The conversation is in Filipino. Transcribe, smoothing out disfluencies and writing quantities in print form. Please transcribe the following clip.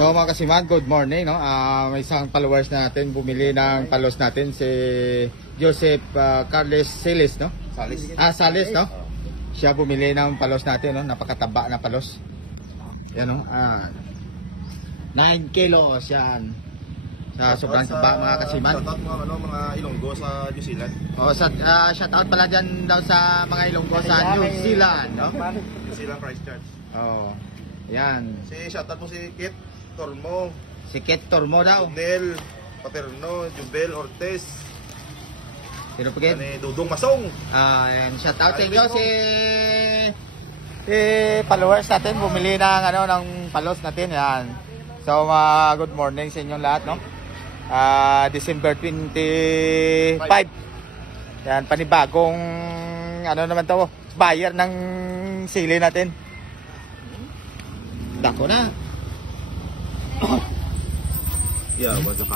So mga kasiman, good morning, no? May isang followers natin bumili ng palos natin, si Joseph Carles Siles, no? Salis, no? Siya bumili ng palos natin, no? Napakataba na palos. Yan, no? 9 kilos yan. Sa sobrang taba mga kasiman. Shoutout mga Ilonggo sa New Zealand. Oh, shoutout pala dyan daw sa mga Ilonggo sa New Zealand, no? New Zealand Christchurch. Oh. Yan. Shoutout mo si Kit Tormo. Si Kit Tormo daw. Nel Paterno, Jubel Ortez. Sino pa Dudong Masong. Ayan, shoutout sa inyo si followers natin bumili ng ng palos natin yan. So good morning sa inyong lahat, no? December 25. Yan, panibagong naman to, buyer ng sili natin. Dako na. Yeah, what's the